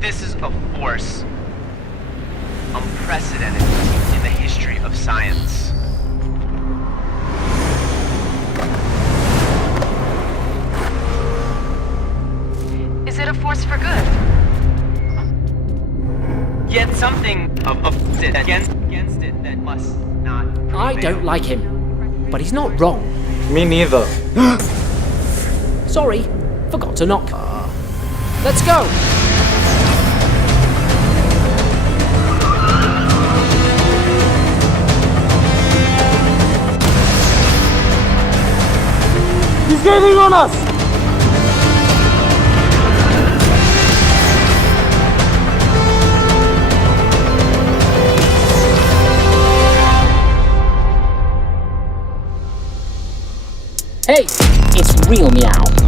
This is a force unprecedented in the history of science. Is it a force for good? Yet something against it that must not prevail. I don't like him, but he's not wrong. Me neither. Sorry, forgot to knock. Let's go! He's gaining on us! Hey, it's Real Meow.